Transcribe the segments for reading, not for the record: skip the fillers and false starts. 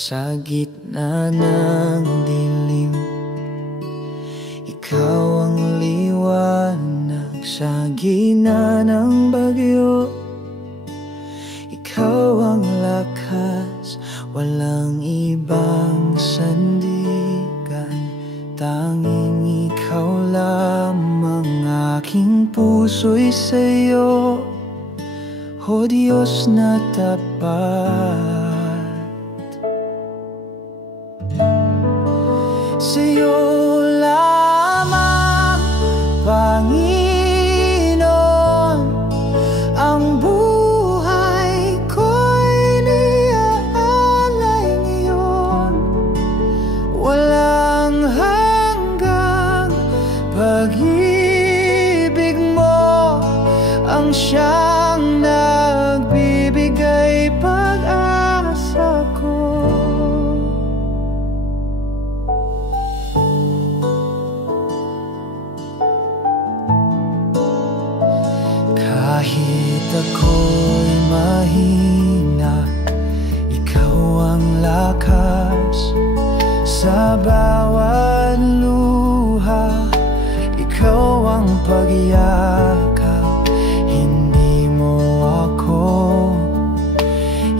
Sa gitna ng dilim, ikaw ang liwanag. Sa gitna ng bagyo, ikaw ang lakas. Walang ibang sandigan, tanging ikaw lamang. Aking puso'y sa'yo, o Diyos na tapat. Sa'yo lamang, Panginoon, ang buhay ko'y niaalay ngayon. Walang hanggang pag-ibig mo ang siyang nagbibigay pag-asa ko. Kahit ako'y mahina, ikaw ang lakas. Sa bawat luha, ikaw ang pagyakap. Hindi mo ako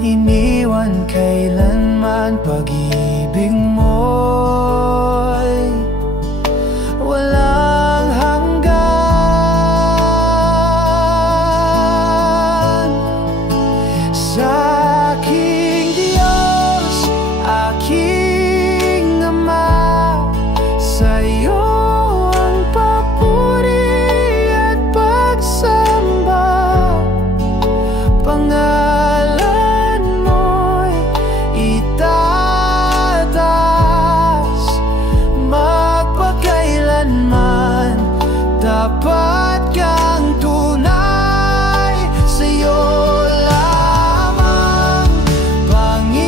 iniwan kailanman. Pag-ibig mo'y walang hanggan. Sa aking Diyos, aking Ama, sa'yo ang papuri at pagsamba. Pangalan mo'y itataas, magpakailanman. Dapat kang tunay, sa'yo lamang, Panginoon,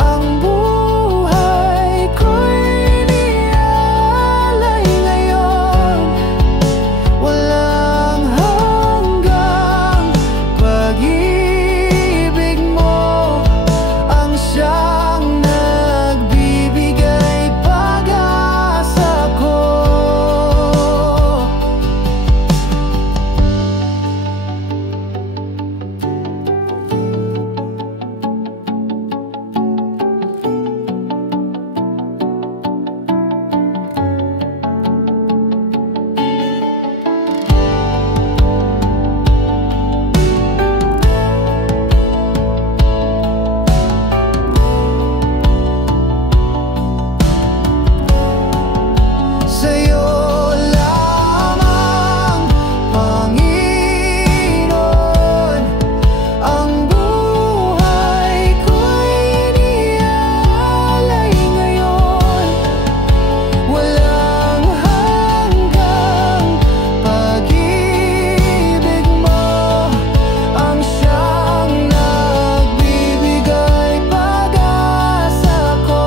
ang buhay ko'y niaalay ngayon. Walang hanggang pag-ibig mo ang siyang nagbibigay pag-asa ko. Sa'yo lamang, Panginoon, ang buhay ko'y niaalay ngayon. Walang hanggang pag-ibig mo ang siyang nagbibigay pag-asa ko.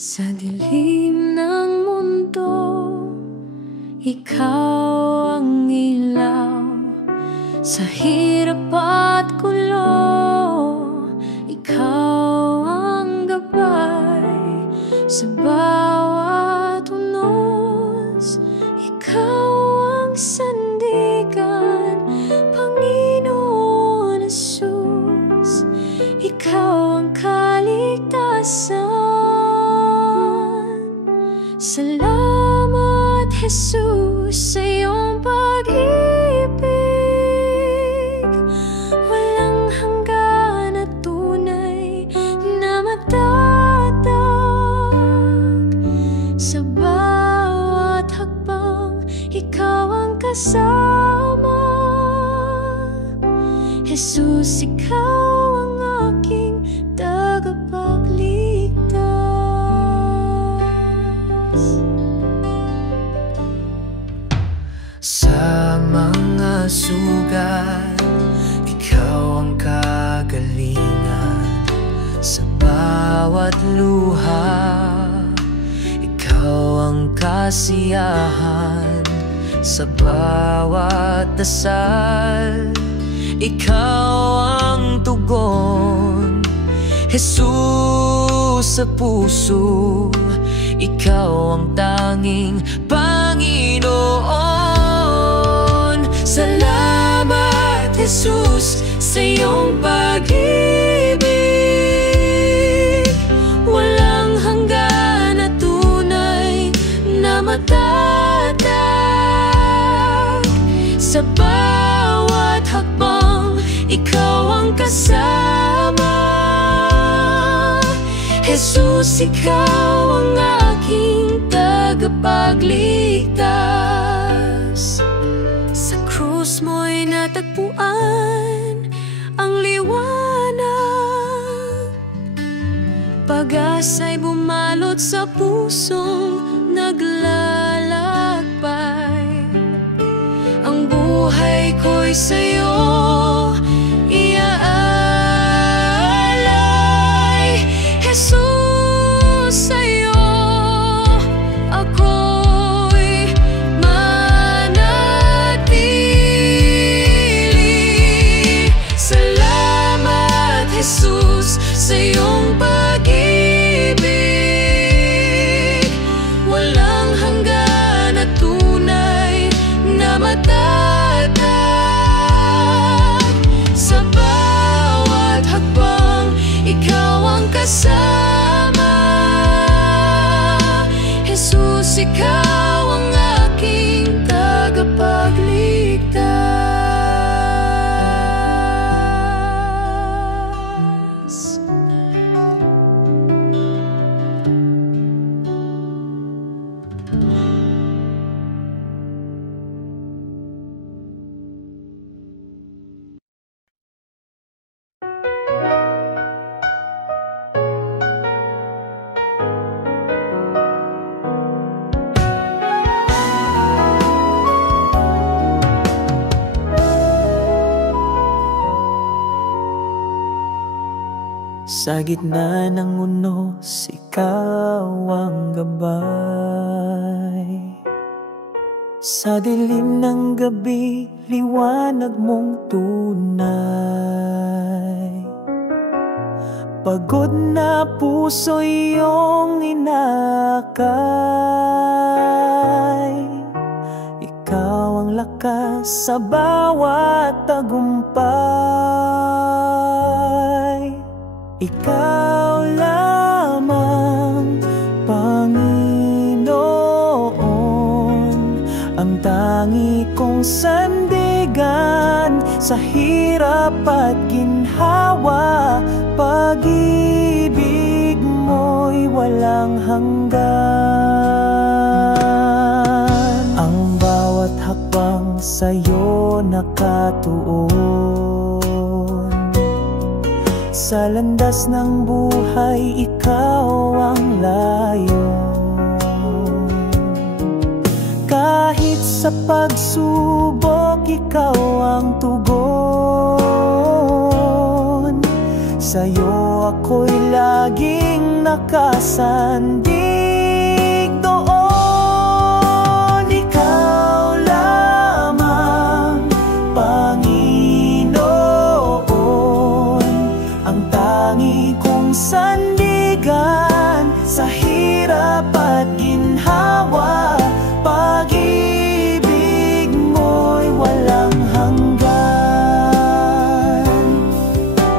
Sa dilim ng mundo, ikaw ang ilaw. Sa hirap at gulo, ikaw ang gabay. Sa bawat unos, ikaw ang sandigan. Panginoon Jesus, ikaw ang kaligtasan. Salamat Jesus sa iyong pag kasama. Jesus, ikaw ang aking tagapagligtas. Sa mga sugat, ikaw ang kagalingan. Sa bawat luha, ikaw ang kasiyahan. Sa bawat dasal, ikaw ang tugon. Jesus, sa puso, ikaw ang tanging Panginoon. Salamat, Jesus, sa iyong pag-ibig. Walang hanggan na tunay na matatag. Sa bawat hakbang, ikaw ang kasama. Jesus, ikaw ang aking tagapagligtas. Sa krus mo'y natagpuan ang liwanag. Pag-asa'y bumalot sa pusong naglalakbay. Ang buhay ko'y sa'yo iaalay. Jesus, sa'yo ako'y manatili. Salamat, Jesus, sa iyong pag-ibig. Walang hanggan na tunay na matatag. Sa bawat hakbang, ikaw ang kasama. Jesus, ikaw ang aking tagapagligtas. Sa gitna ng unos, ikaw ang gabay. Sa dilim ng gabi, liwanag mong tunay. Pagod na puso iyong inakay. Ikaw ang lakas sa bawat tagumpay. Ikaw lamang, Panginoon, ang tangi kong sandigan sa hirap at ginhawa. Pag-ibig mo'y walang hanggan. Ang bawat hakbang sa'yo nakatuon. Sa landas ng buhay, ikaw ang layon. Kahit sa pagsubok, ikaw ang tugon. Sa'yo ako'y laging nakasandig doon. Ikaw lamang, Panginoon, ang tangi kong sandigan sa hirap at ginhawa. Pag-ibig mo'y walang hanggan.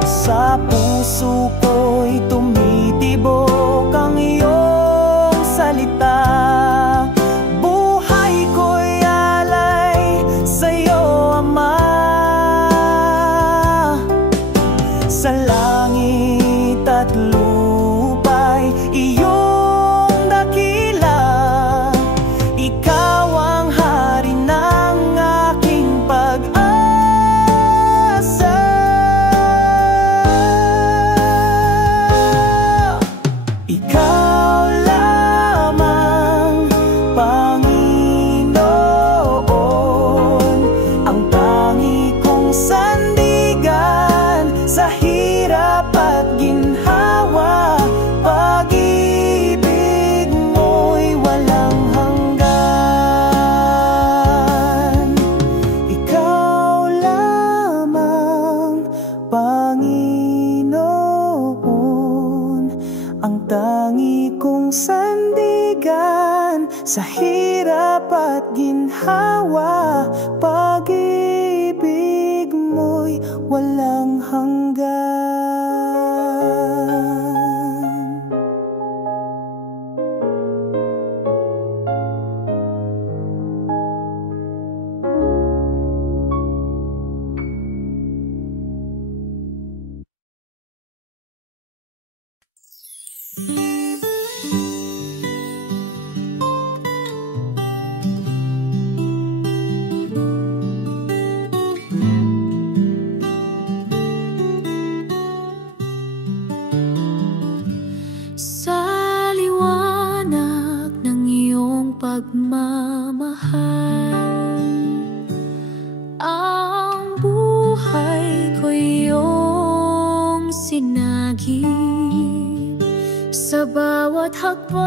Sa puso ko'y tumitibok ang iyong salita. Buhay ko'y alay sa'yo, Ama. Sa langit at lupa'y iyong dakila. Ikaw ang hari ng Sa bawat hakbang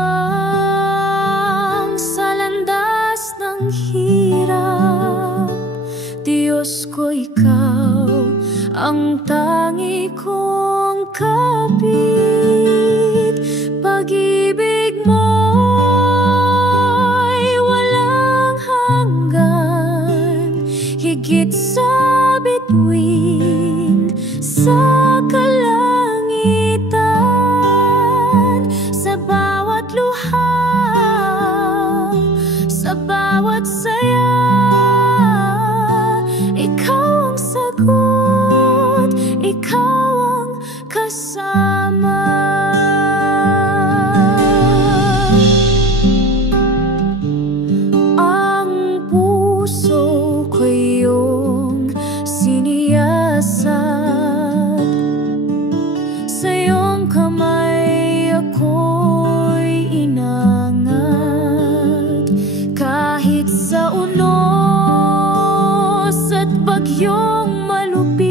sa landas ng hirap, Diyos ko, ikaw ang tangi kong kapit. Pag-ibig mo'y walang hanggan, higit sa bituin sa kalangitan. Sa bawat luha, sa bawat saya, ikaw ang sagot, ikaw ang kasama. Ang puso ko iyong siniyasat, sa iyong kamay ako'y inangat. Kahit sa unos at bagyong malupit,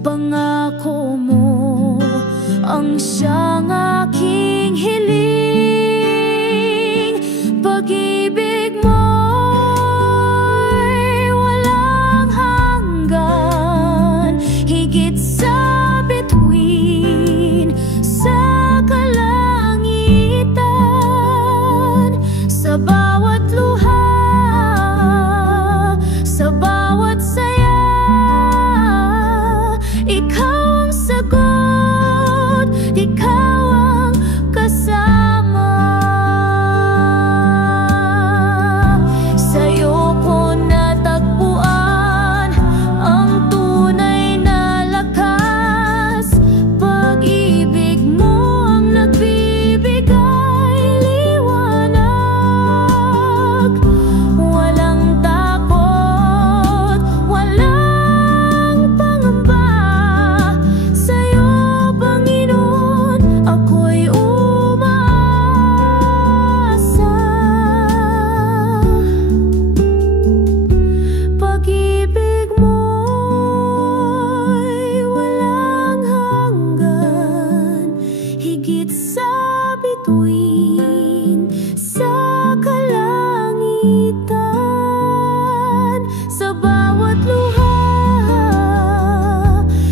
pangako mo ang siyang aking hiling. Pag-ibig mo'y walang hanggan, higit sa bituin sa kalangitan. Sa bawat luha, sa bawat saya, ikaw ang sagot, ikaw ang kasama. Sa'yo ko natagpuan ang tunay na lakas. Pag-ibig mo ang nagbibigay liwanag. Walang takot, walang pangamba. Sa'yo, Panginoon, ako'y umaasa. Pag-ibig mo'y walang hanggan, higit sa bituin sa kalangitan. Sa bawat luha,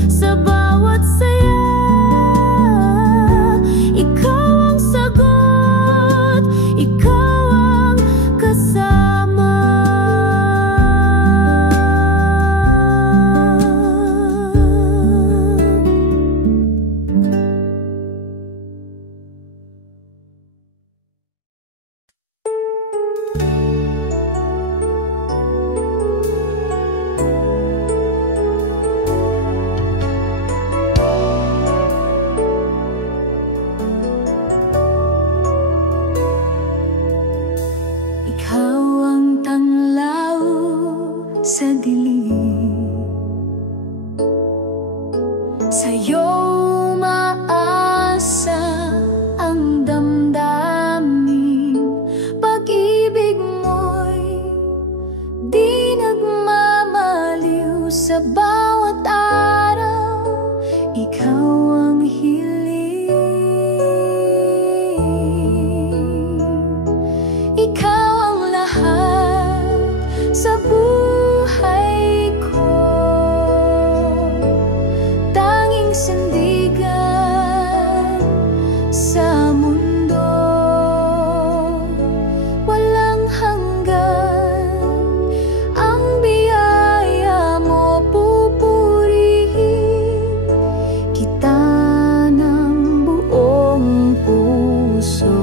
sa bawat saya, ikaw ang sagot, ikaw ang kasama. Ikaw ang tanglaw sa dilim, sa'yo maasa ang damdamin. Pag-ibig mo'y di nagmamaliw sa bawat araw, ikaw ang hiling. Ikaw ang lahat sa buhay ko, tanging sandigan sa mundo. Walang hanggan ang biyaya mo, pupurihin kita ng buong puso.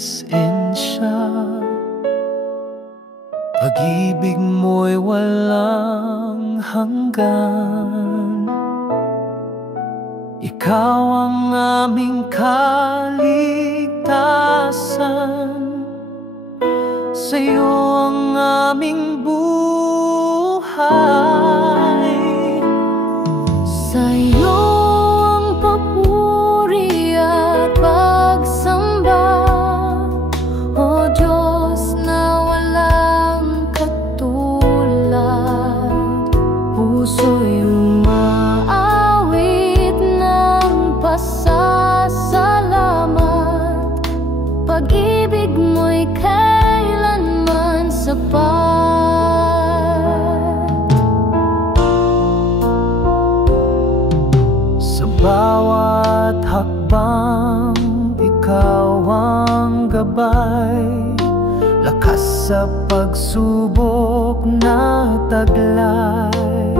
presensya. Pag-ibig mo'y walang hanggan. Ikaw ang aming kaligtasan, sa'yo ang aming buhay. Sa'yo ang papuri at pagsamba, O Diyos na walang katulad. Puso'y umaawit ng pasasalamat. Pag-ibig mo'y kailanman sapat. Bawat hakbang, ikaw ang gabay. Lakas sa pagsubok na taglay.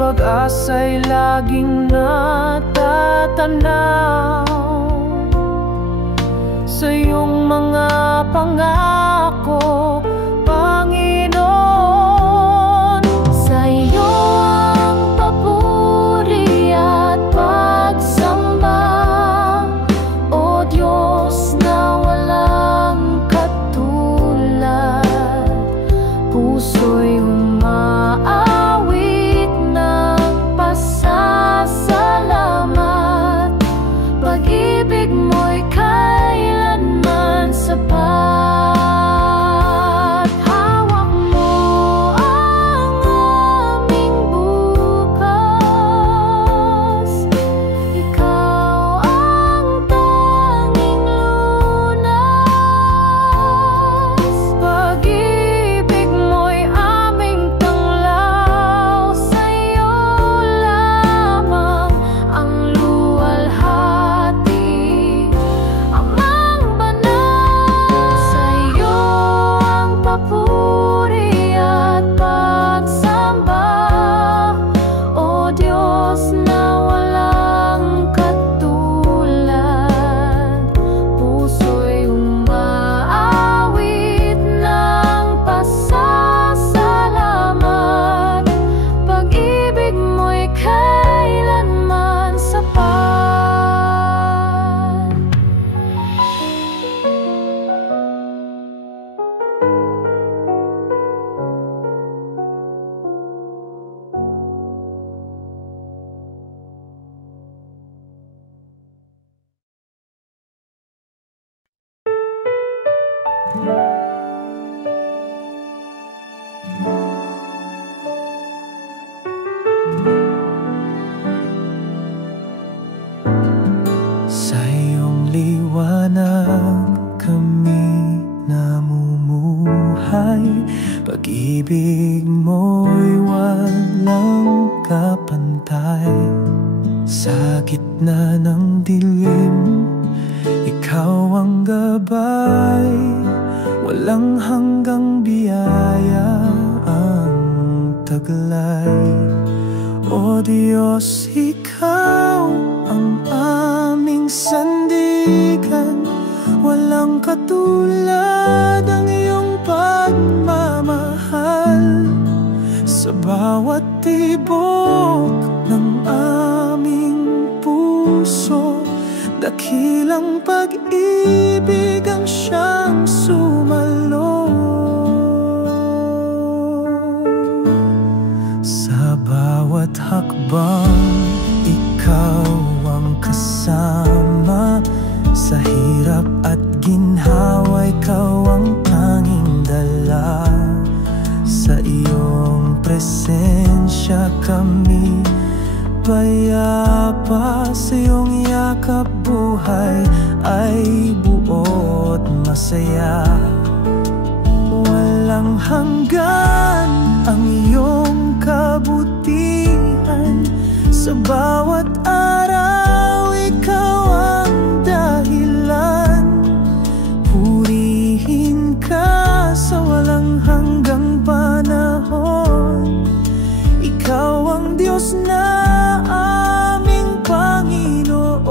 Pag-asa'y laging natatanaw sa iyong mga pangako, Panginoon. Sa iyo ang papuri at pagsamba, O Diyos na walang katulad. Puso'y umaawit ng pasasalamat. Pag-ibig mo'y kailanman sapat. Hawak mo ang aming bukas. Ikaw ang tanging lunas. Pag-ibig mo'y aming tanglaw. Sa'yo lamang ang luwalhati, Amang banal. Sa'yo ang papuri at pagsamba, O Diyos na walang katulad. Puso'y umaawit ng pasasalamat. Pag-ibig mo'y kailanman sapat. Sa iyong liwanag kami namumuhay. Pag-ibig mo'y walang kapantay. Sa gitna ng dilim, ikaw ang gabay. Walang hanggang biyaya ang taglay. O Diyos, ikaw ang aming sandigan. Walang katulad ang iyong pagmamahal. Sa bawat tibok ng aming puso, dakilang pag-ibig ang siyang sumalo. Sa bawat hakbang, ikaw ang kasama. Sa hirap at ginhawa, ikaw ang tanging dala. Sa iyong presensya kami payapa. Sa iyong yakap buhay ay buot masaya. Walang hanggan ang iyong kabutihan. Sa bawat araw, ikaw ang dahilan. Purihin ka sa walang hanggang panahon. Ikaw ang Diyos na aming Panginoon.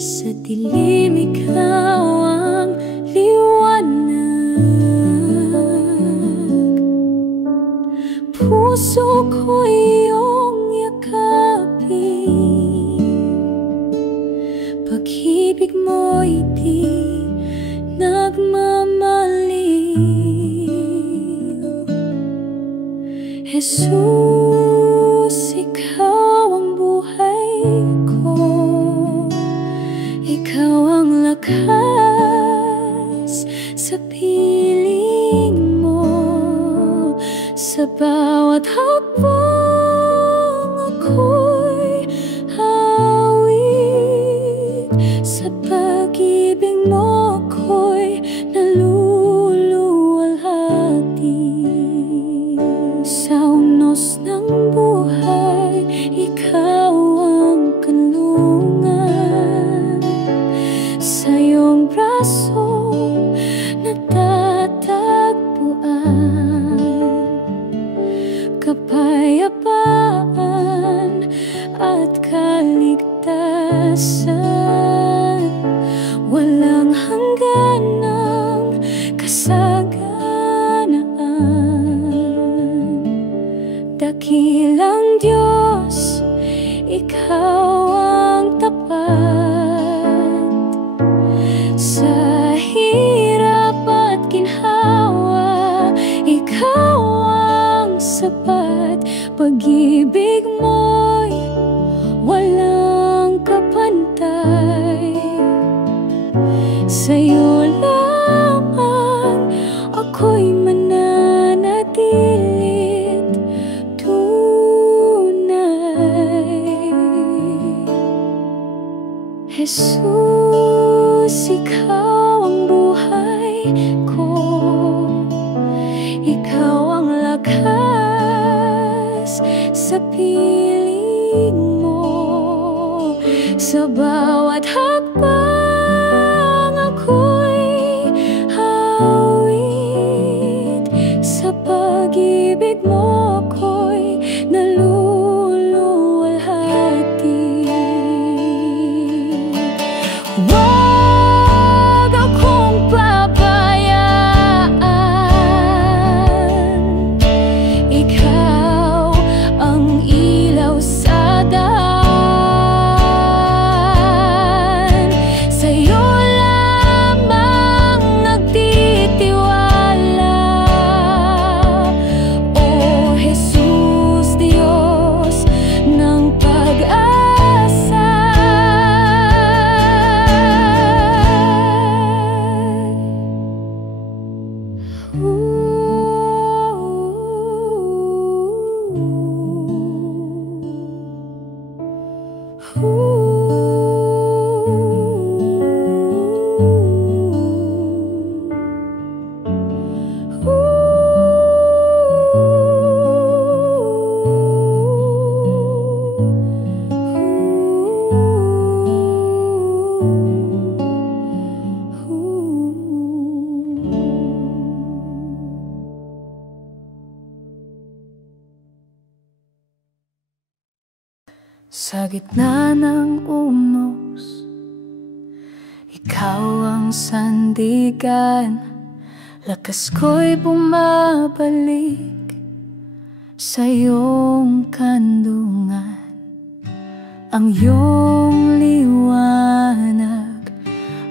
Sa dilim ikaw ang liwanag. Puso ko iyong yakapin. Pag-ibig mo'y di nagmamaliw. Jesus, ikaw ang buhay ko. Ikaw ang lakas sa piling mo. Sa bawat hakbang ako'y hawig. Sa pag-ibig mo ako'y naluluwalhati. Sa unos ng buhay, ikaw ang kanlungan. Sa iyong braso natatagpuan kapayapaan at kaligtasan. Walang hangganang kasaganaan. Dakilang Diyos, ikaw ang tapat. Sa hirap at ginhawa, ikaw ang sapat. Pag-ibig mo'y walang kapantay. Sa'yo lamang ako'y mananatilit tunay. Jesus, ikaw ang buhay ko. Ikaw ang lakas sa piling mo. Sa bawat hakbang ako'y hawid. Sa pag-ibig mo ako'y naluluwalhati. Huwag akong pabayaan. Ikaw ang ilaw sa daan. Sa'yo lamang nagtitiwala. O Jesus, Diyos ng pag-asa. Sa gitna ng unos, ikaw ang sandigan. Lakas ko'y bumabalik sa iyong kandungan. Ang iyong liwanag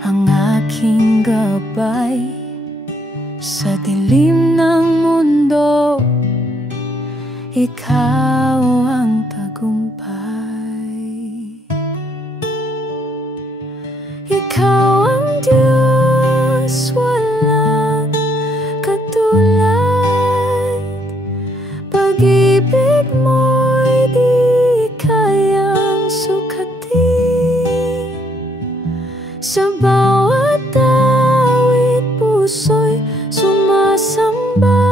ang aking gabay. Sa dilim ng mundo, ikaw ang tagumpay. Ikaw ang Diyos, walang katulad. Pag-ibig mo'y di kayang sukatin. Sa bawat awit, puso'y sumasamba.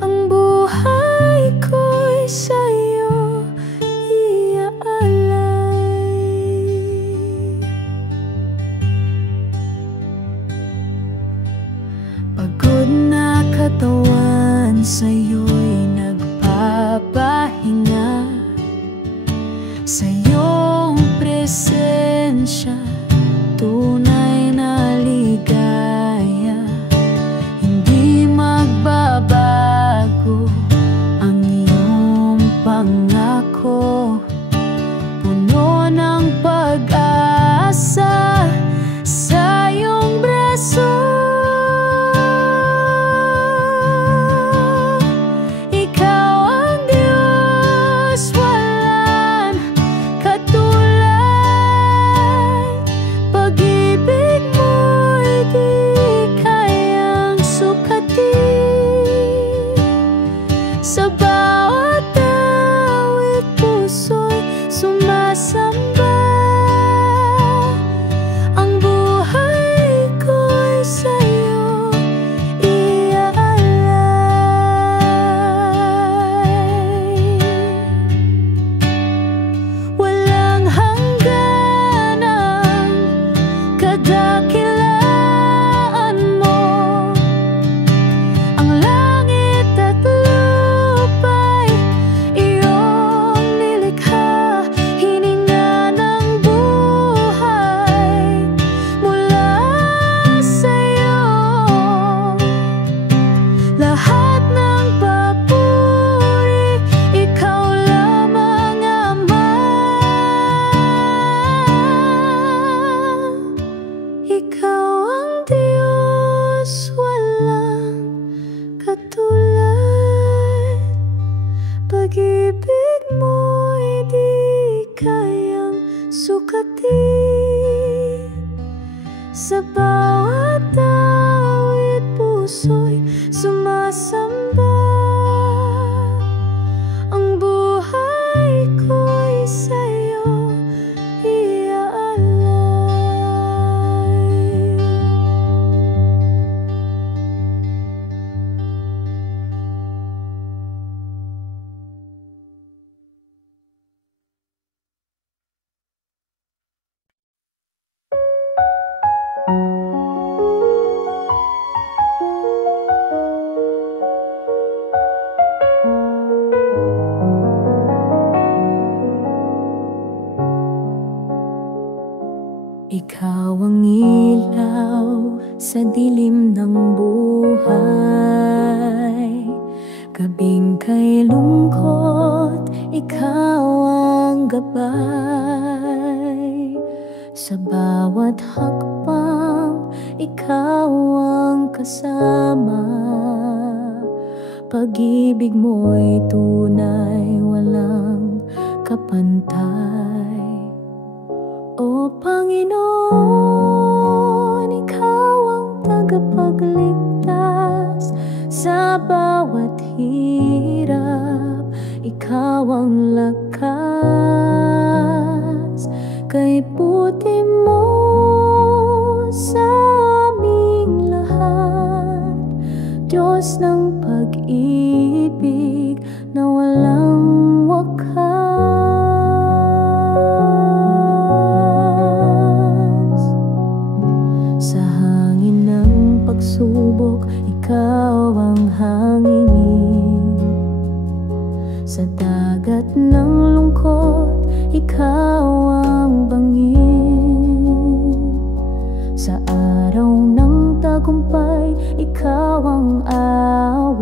Ang buhay ko'y sa'yo iaalay. Pagod na katawan sa'yo'y nagpapahinga. Sa iyong presensya sukatin. Sa bawat awit puso'y sumasamba. Ang buhay ko'y sa'yo iaalay. Ikaw ang ilaw sa dilim ng buhay. Gabing kay lungkot, ikaw ang gabay. Sa bawat hakbang, ikaw ang kasama. Pag-ibig mo'y tunay, walang kapantay. O Panginoon, ikaw ang tagapagligtas sa bawat hirap. Ikaw ang lakas kay puti mo sa aming lahat. Diyos ng pag-ibig na walang wakas. Sa hangin ng pagsubok, ikaw ang hanginin. Sa dagat ng lungkot, ikaw ang bangin. Sa araw ng tagumpay, ikaw ang awit.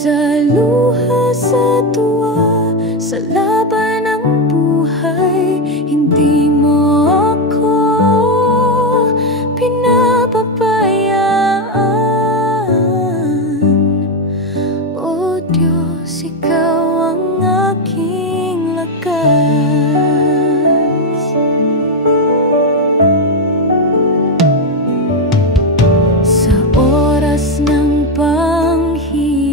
Sa luha, sa tuwa, sa laban ng buhay, hindi mo ako pinapabayaan. O Diyos, ikaw ang aking lakas. Sa oras ng panghihina,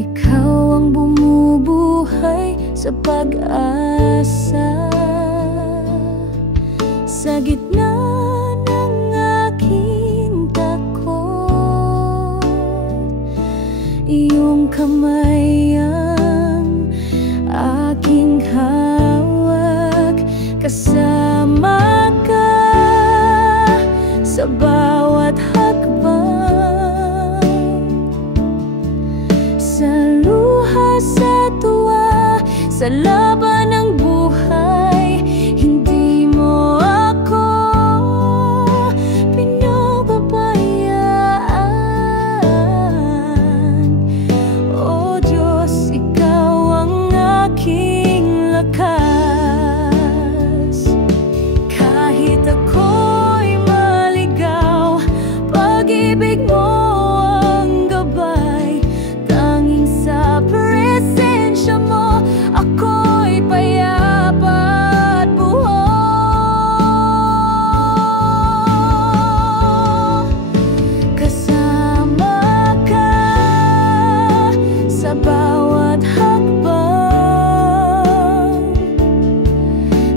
ikaw ang bumubuhay sa pag-asa. Sa gitna ng aking takot, iyong kamay ang aking hawak. Kasama ka sa bawat hakbang. Sa luha, sa tuwa, sa laban ng buhay, hindi mo ako pinapabayaan. O Diyos, ikaw ang aking lakas. Kahit ako'y maligaw, pag-ibig mo ang gabay. Tanging sa presensya mo, ako'y payapa at buhok. Kasama ka sa bawat hakbang.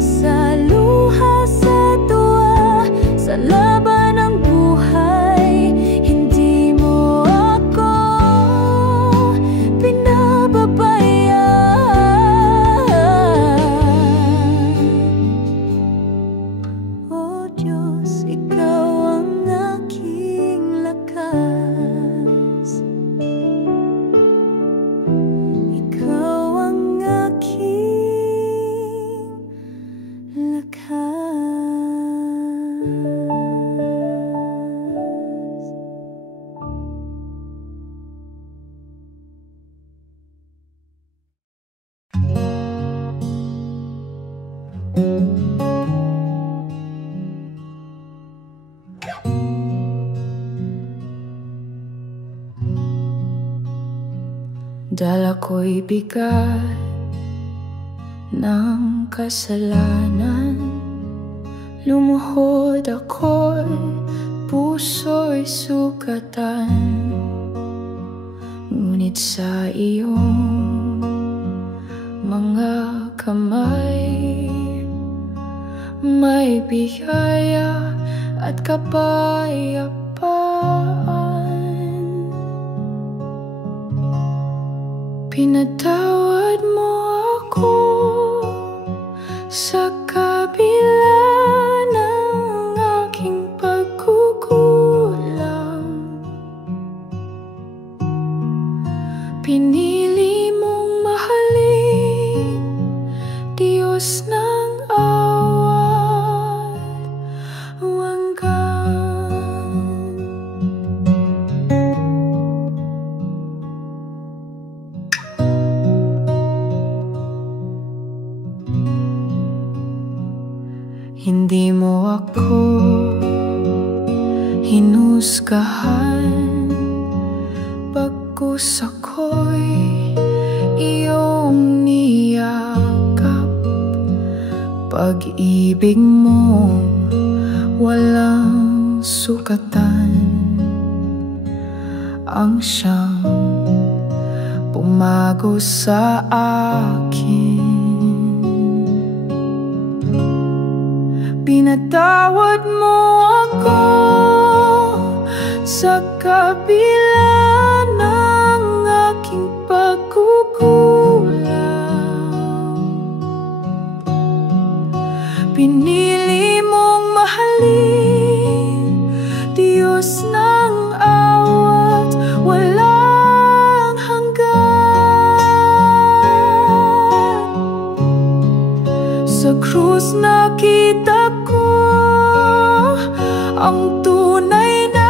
Sa luha, sa tuwa, sa laban ng buhay, hindi mo ako pinababayaan. O Diyos, ikaw ang aking lakas. Ikaw ang aking lakas. Dala ko'y bigat ng kasalanan. Lumuhod ako'y puso'y sugatan. Ngunit sa iyong mga kamay, may biyaya at kapayapaan. Pinatawad mo ako sa kabila ng aking pagkukulang. Pinili mong mahalin, Diyos ng awat wagan. Hindi mo ako hinusgahan, bagkus ako'y iyong niyakap. Pag-ibig mo walang sukatan, ang siyang pumago sa akin. Pinatawad mo ako sa kabila ng aking pagkukulang. Pinili mong mahalin, Diyos ng awat walang hanggan. Sa krus nakita ko ang tunay na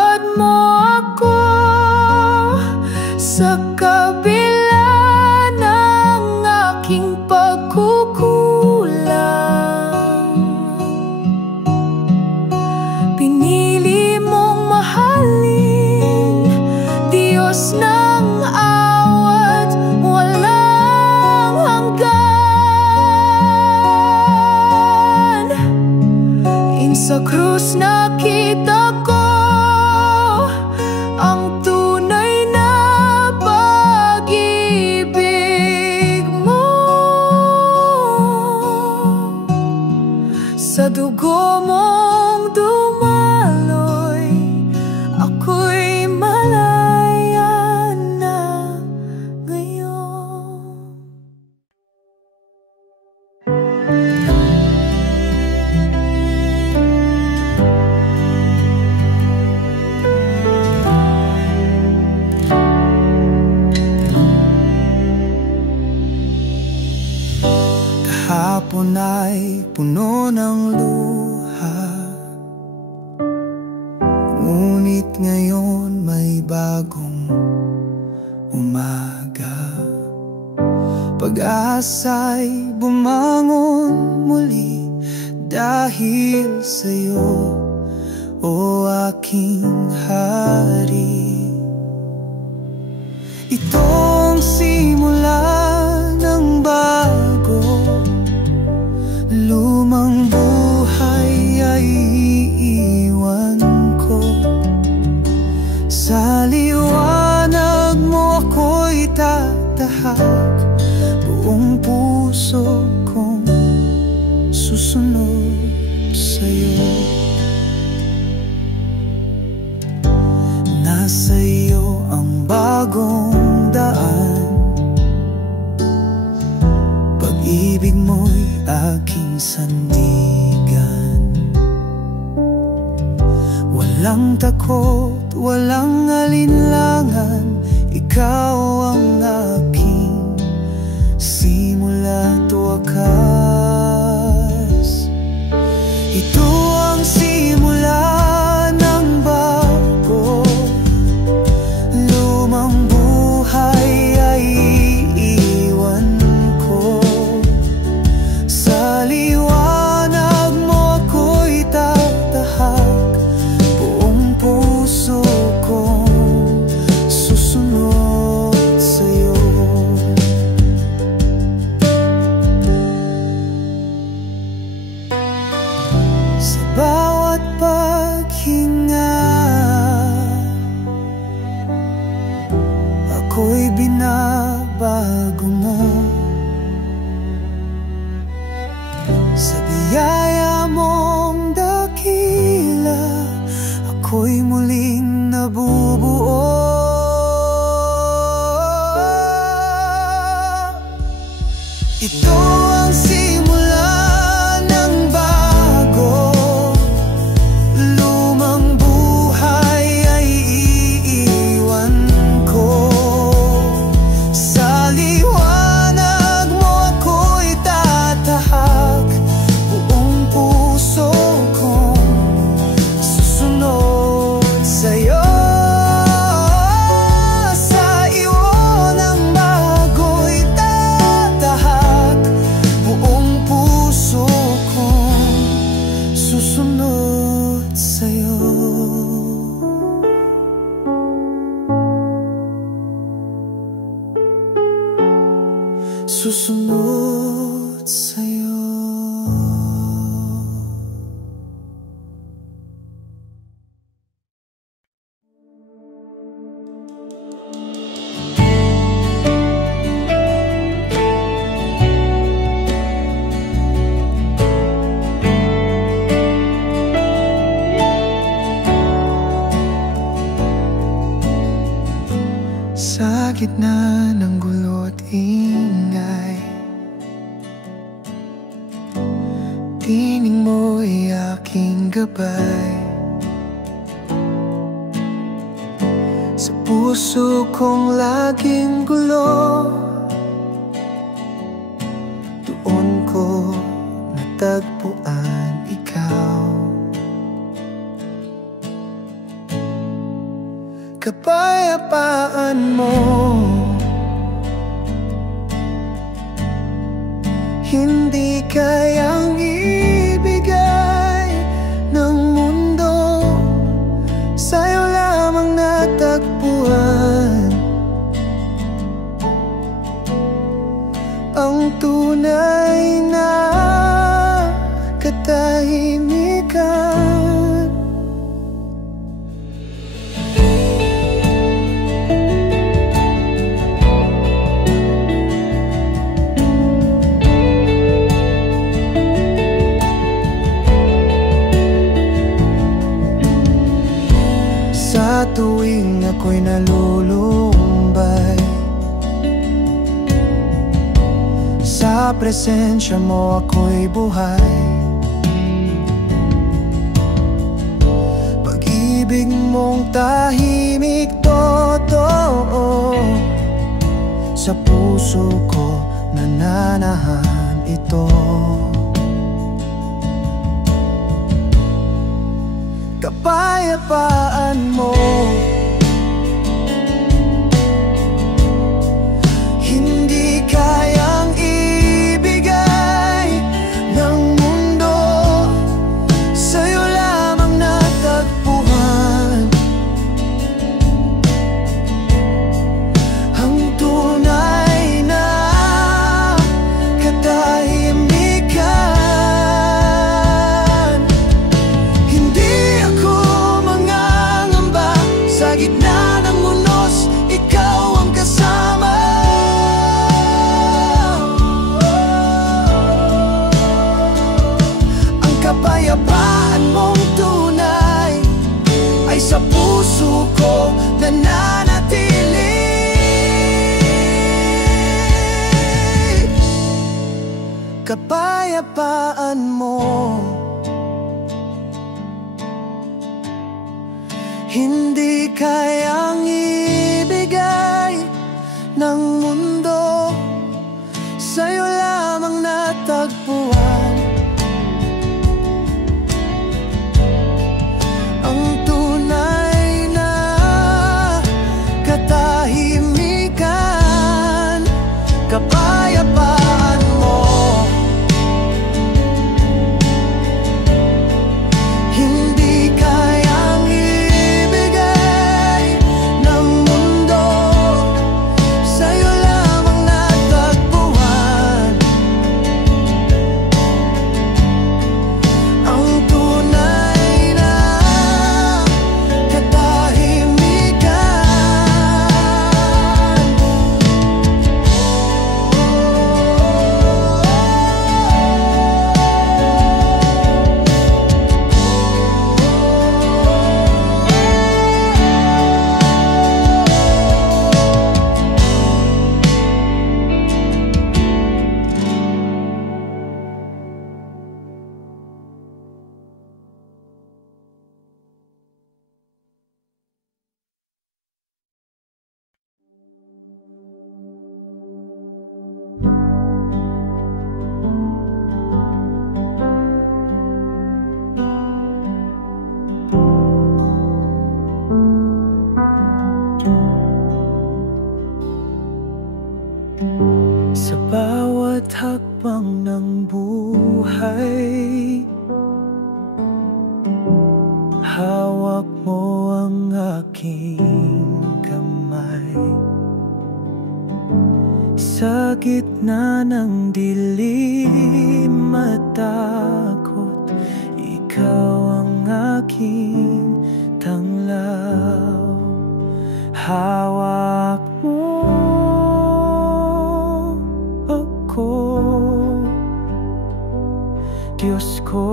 Tinawad mo ako sa kabila ng aking pagkukulang. Pinili mong mahalin, Diyos ng awat walang hanggan. Sa krus nakita ko ang tunay na pag-ibig mo. Sa dugo mong dumaloy, ako'y malaya na ngayon. Kahapon ay puno ng luha, ngunit ngayon may bagong umaga. Pag-asa'y bumangon muli dahil sa'yo, o aking hari. Itong simula ng bago, lumang buhay ay iiwan ko. Sa liwanag mo ako'y tatahak, buong puso kong susunod sa'yo. Nasa iyo ang bagong daan, pag-ibig mo'y aking sandigan. Walang takot, walang alinlangan, ikaw ang aking simula't wakas. Ito ang simula ng bago, lumang buhay ay iiwan ko. Sa liwanag mo ako'y tatahak, buong puso kong susunod sa'yo. Sa bawat paghinga, ako'y binabago mo. Sa biyaya mong dakila, ako'y muling nabubuo. Ito ang simula ng bago, lumang buhay ay iiwan ko. Sa liwanag mo ako'y tatahak, buong puso kong susunod sa'yo. Sa iyo ng bago'y tatahak, buong puso kong susunod sa'yo. Susunod sa'yo. Sa gitna ng gulo't ingay, tining mo'y aking gabay. Sa puso kong laging gulo, doon ko natagpuan ikaw. kapayapaan mo. Hindi kayang ibigay ng mundo, sa'yo lamang natagpuan ang tunay na katahimikan. Sa tuwing ako'y nalulumbay, sa presensya mo ako'y buhay. Pag-ibig mong tahimik, totoo, sa puso ko nananahan ito. Kapayapaan mo, hindi kayang ibigay ng mundo, sa'yo lamang natagpuan ang tunay na katahimikan. Sa gitna ng unos, ikaw ang kasama. Ang kapayapaan mong tunay ay sa puso ko nananatili. Kapayapaan mo, hindi kayang ibigay ng mundo, sa'yo lamang natagpuan ang tunay na katahimikan. Kapayapaan mo, hindi kayang sa bawat hakbang ng buhay. Hawak mo ang aking kamay. Sa gitna ng dilim at takot, ikaw ang aking tanglaw. Hawak mo ako, Diyos ko.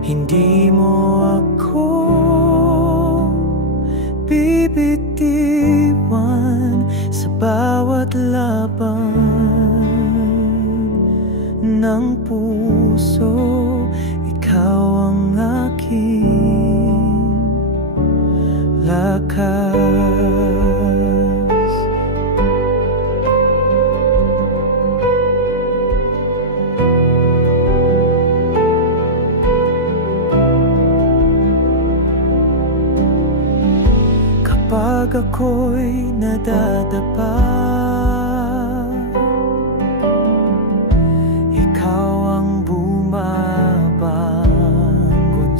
Hindi mo ako bibitiwan sa bawat laban ng puso. Ikaw ang aking lakas. kapag ako'y nadadapa, ikaw ang bumabangon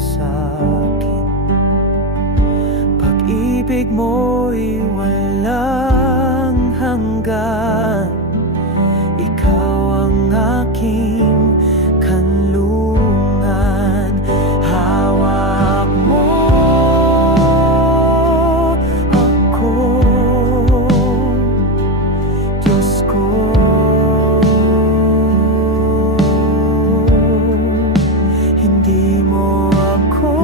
sa'kin. Pag-ibig mo'y walang hanggan, ikaw ang aking kanlungan. Hawak mo ako, Diyos ko. Hindi mo ako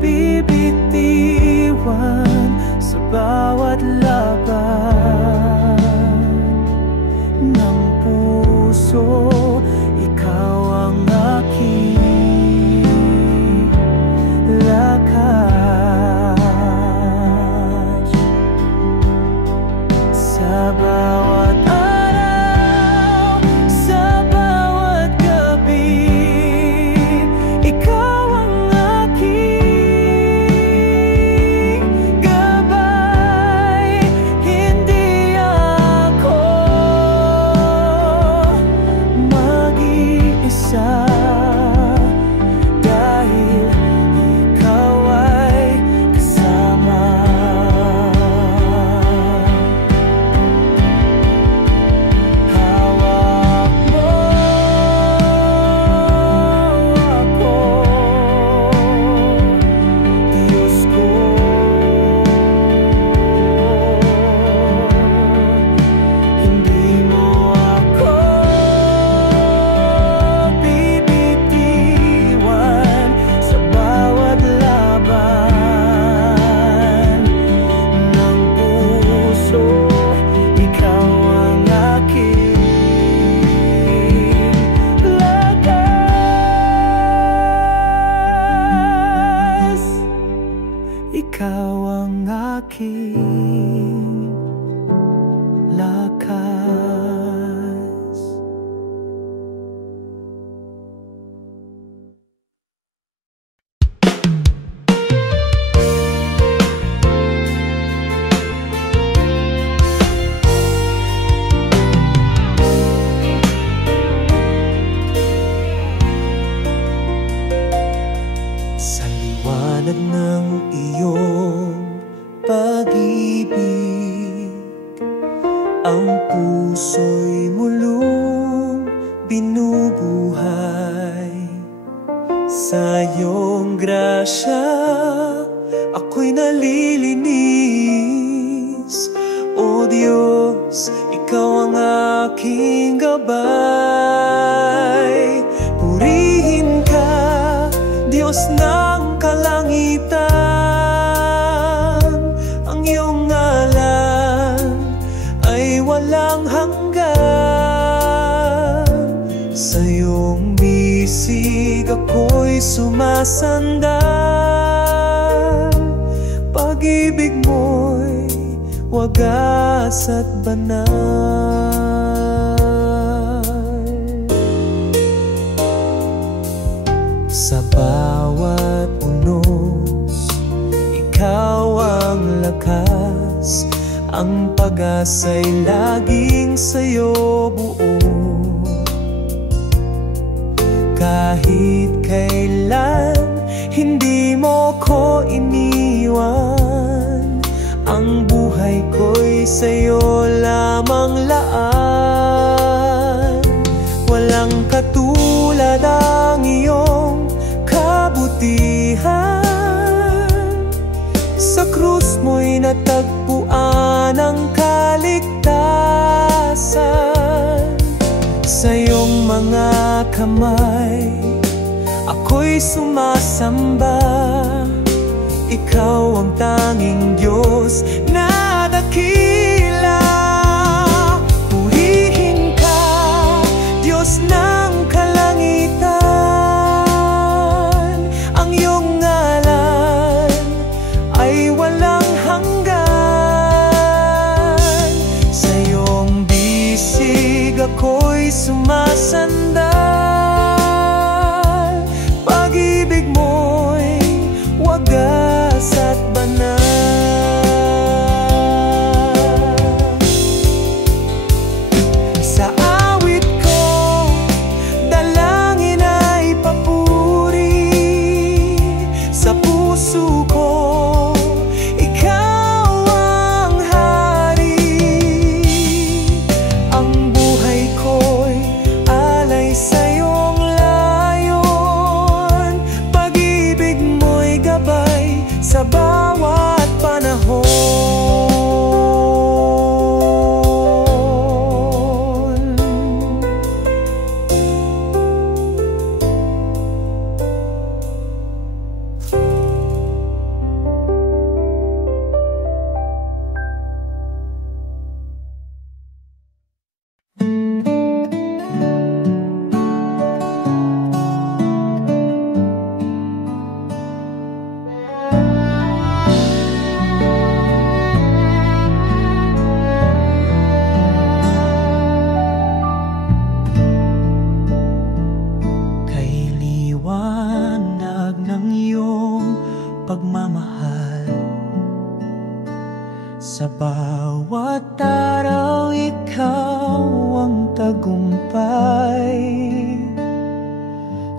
bibitiwan sa bawat laban ng puso. Ikaw ang aking lakas sa bawat araw, sa bawat gabi. Ikaw ang aking gabay. Hindi ako mag-iisa, dahil ikaw ay kasama. Hawak mo ako, Diyos ko. Hindi mo ako bibitiwan sa bawat laban ng puso. Ikaw ang aking lakas. Ikaw ang aking lakas. Sa liwanag ng iyong pag-ibig, ang puso'y mulong binubuhay. Sa iyong grasya, ako'y nalilinis. O Diyos, ikaw ang aking gabay. Purihin ka, Diyos ng kalangitan. Ang iyong ngalan ay walang hanggan. Sa iyong bisig ako'y sumasandal. Pag-ibig mo'y wagas at banal. Sa bawat unos, ikaw ang lakas. Ang pag-asa'y laging sa'yo buo. Kahit kailan, hindi mo ko iniwan. Ang buhay ko'y sa'yo lamang laan. Walang katulad ang iyong kabutihan. Sa krus mo'y natagpuan ang kaligtasan. Sa iyong mga kamay, ako'y sumasamba. Ikaw ang tanging Diyos na dakila. Purihin ka, Diyos ng kalangitan. Ang iyong ngalan ay walang hanggan. Sa iyong bisig ako'y sumasandal. Pag-ibig mo'y wagas at banal.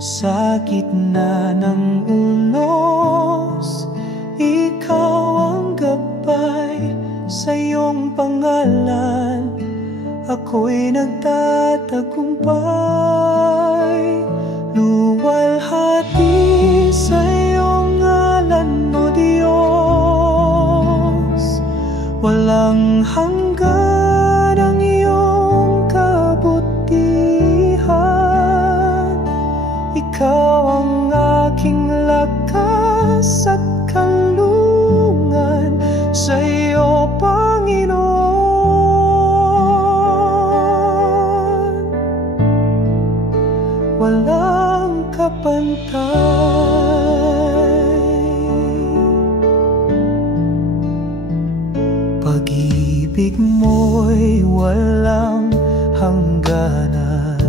Sa gitna ng unos, ikaw ang gabay. Sa iyong pangalan, ako'y nagtatagumpay. Luwalhati sa iyong ngalan, O Diyos. Walang hanggan ang iyong kabutihan. Ikaw ang aking lakas at kalungan. Sa iyo, Panginoon, walang kapantay. Pag-ibig mo'y walang hangganan.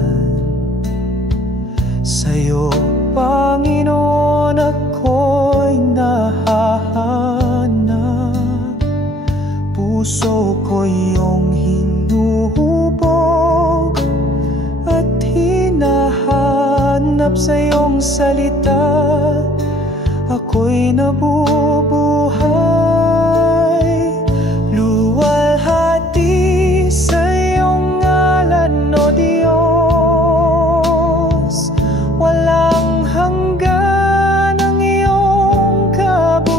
Sa'yo, Panginoon, ako'y nahahanap. Puso ko iyong hinuhubog at hinahanap. Sa iyong salita, ako'y nabubuhay. Luwalhati sa iyong ngalan, O Diyos. Walang hanggan ang iyong kabutihan.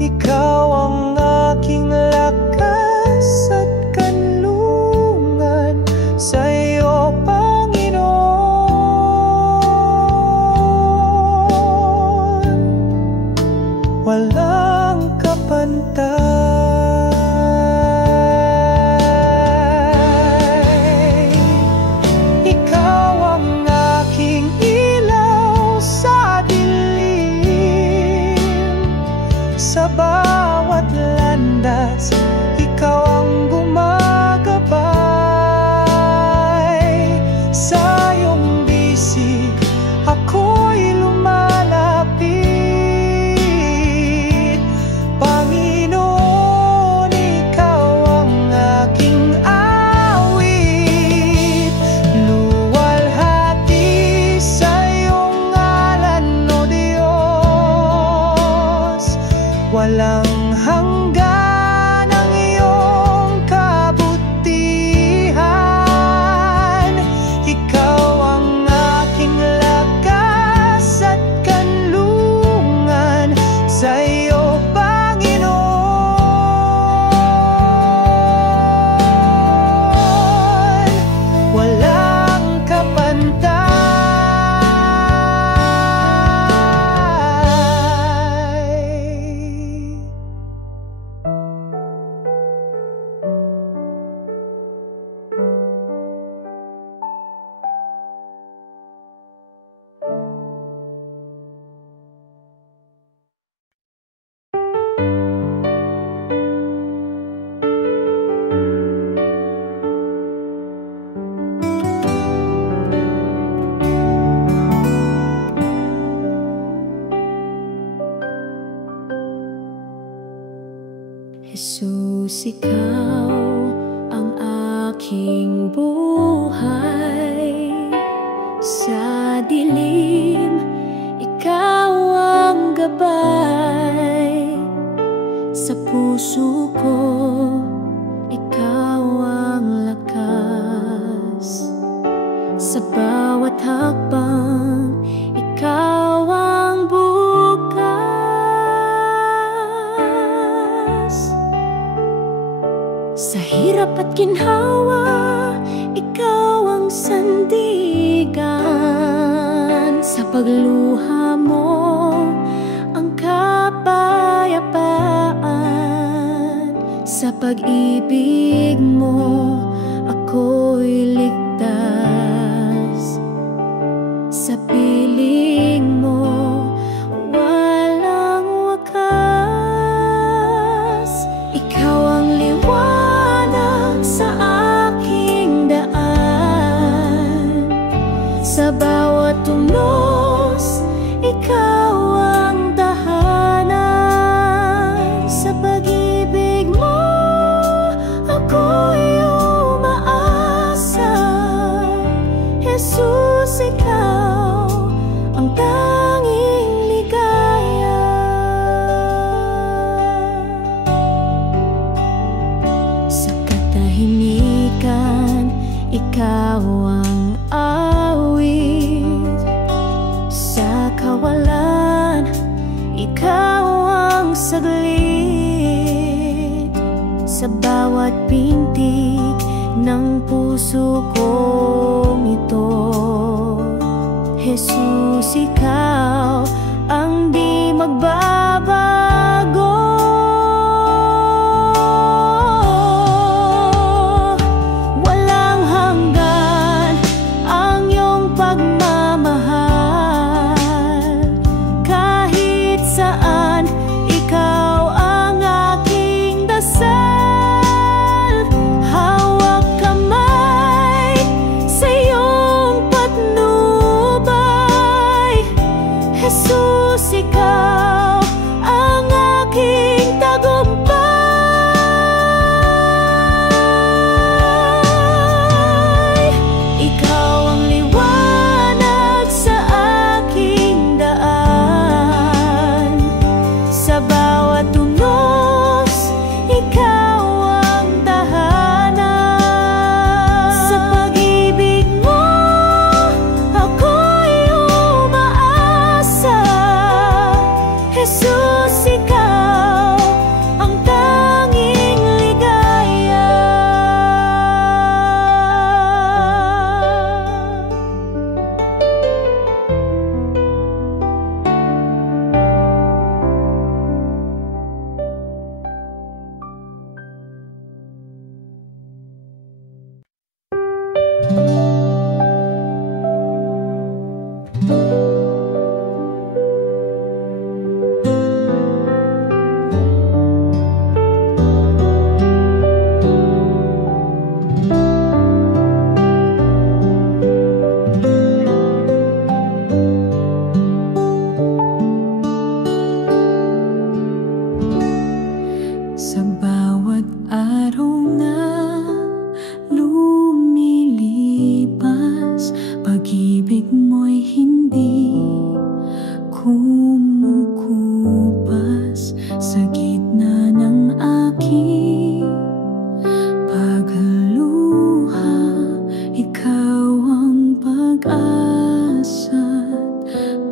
Ikaw ang aking lakas at kanlungan. Sa iyo, Panginoon, walang kapantay. Ikaw ang aking ilaw sa dilim. Sa bawat landas, ikaw ang gumagabay. Sa iyong bisig, ako'y lumalapit. Panginoon, ikaw ang aking awit. Luwalhati sa iyong ngalan, O Diyos. Walang hanggan ang iyong kabutihan. Ikaw ang aking lakas at kanlungan. Sa iyo, Panginoon, walang kapantay. Jesus, ikaw ang aking buhay. Sa dilim, ikaw ang gabay. Sa puso ko, ikaw ang lakas. Sa bawat hakbang, ikaw ang bukas. Sa hirap at ginhawa, ikaw ang sandigan. Sa pagluha mo, ang kapayapaan. Sa pag-ibig mo, ako'y ligtas. Sa piling mo, walang wakas. Ikaw ang liwanag sa aking daan. Sa bawat tunos, ikaw ang tahanan. Sa pag-ibig mo, ako'y umaasa. Jesus, ikaw ang tanging ligaya. Sa katahimikan, ikaw ang awit. Sa kawalan, ikaw ang saglit. Sa bawat pintig ng puso kong ito, Jesus, ikaw ang di magbabago. Walang hanggan ang iyong pagmamahal. Kahit saan, ikaw ang aking dasal. Hawak kamay sa iyong patnubay. Jesus, ikaw ang aking tagumpay. Ikaw ang liwanag sa aking daan. Sa bawat tunos, ikaw ang tahanan. Sa pag-ibig mo, ako'y umaasa. Jesus, ikaw ang tanging ligaya. Sa bawat araw na lumilipas, pag-ibig mo'y hindi kumukupas. Sa gitna ng aking pagluha, ikaw ang pag-asa't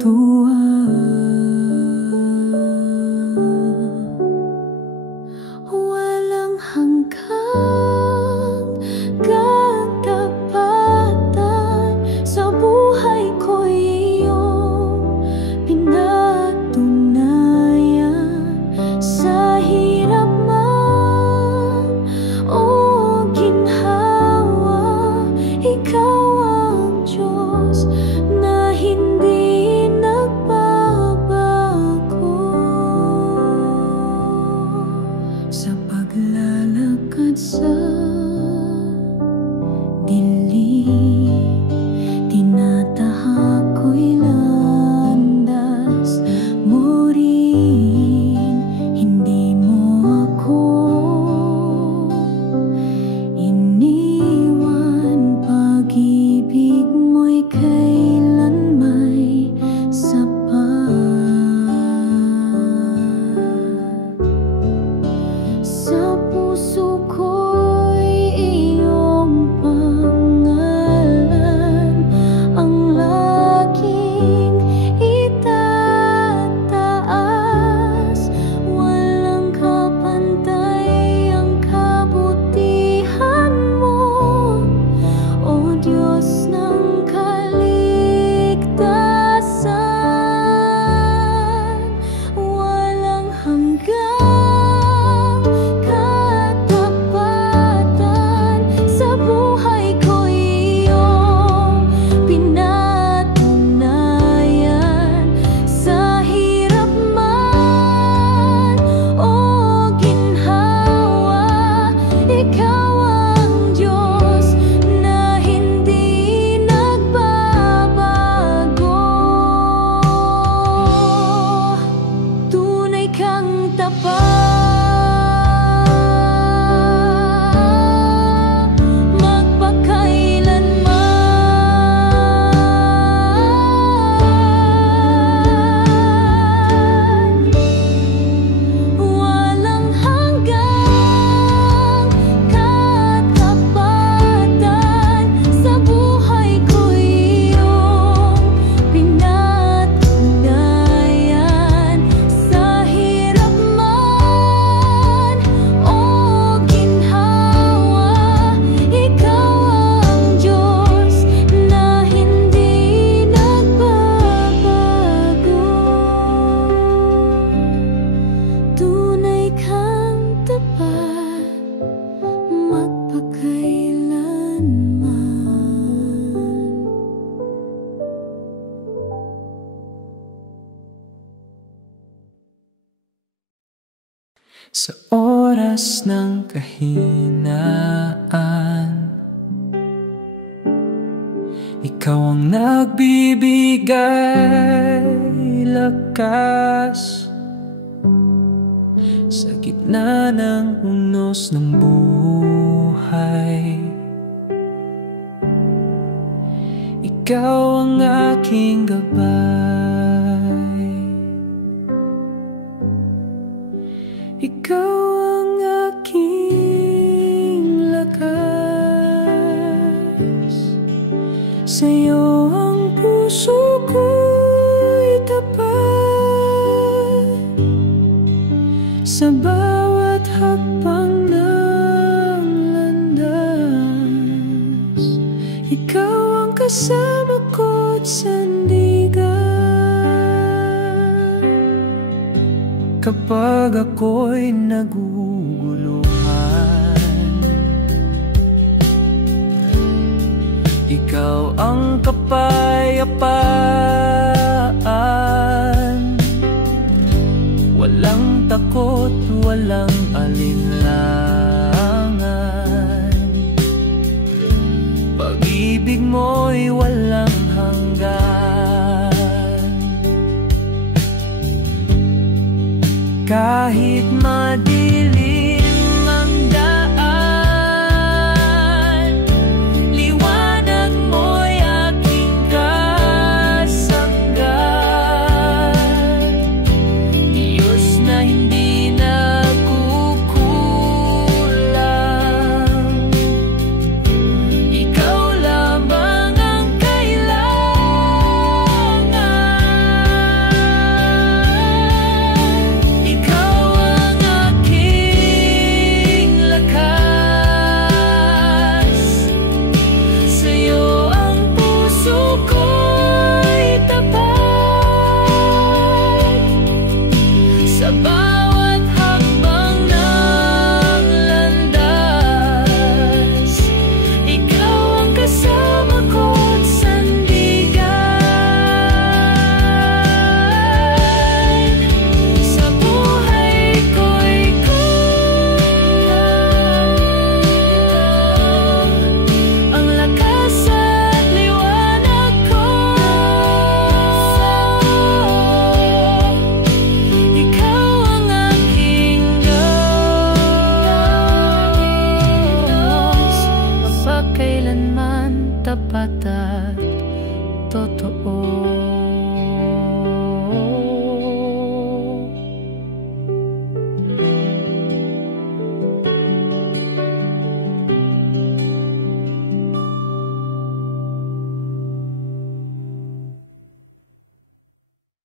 tuwa. Walang hanggang katapatan sa buhay ko'y iyong pinatunayan. Sa hirap man o ginhawa, ikaw ang Diyos Sa oras ng kahinaan, ikaw ang nagbibigay lakas. Sa gitna ng unos ng buhay, ikaw ang aking gabay. Ikaw ang aking lakas. Sa'yo ang puso ko'y tapat. Sa bawat hakbang ng landas, ikaw ang kasama ko't sandigan. Kapag ako'y naguguluhan, ikaw ang kapayapaan. Walang takot, walang alinlangan. Pag-ibig mo'y walang hanggan. Kahit madilim ang daan, liwanag mo'y aking kasanggan. Diyos na hindi nagkukulang, ikaw lamang ang kailangan. Ikaw ang aking lakas. Sa'yo ang puso ko'y tapat. Sa bawat hakbang ng landas, ikaw ang kasama ko't sandigan. Sa buhay ko'y ikaw ang lakas at liwanag ko. Ikaw ang aking Diyos, mapagkailanman tapat at totoo.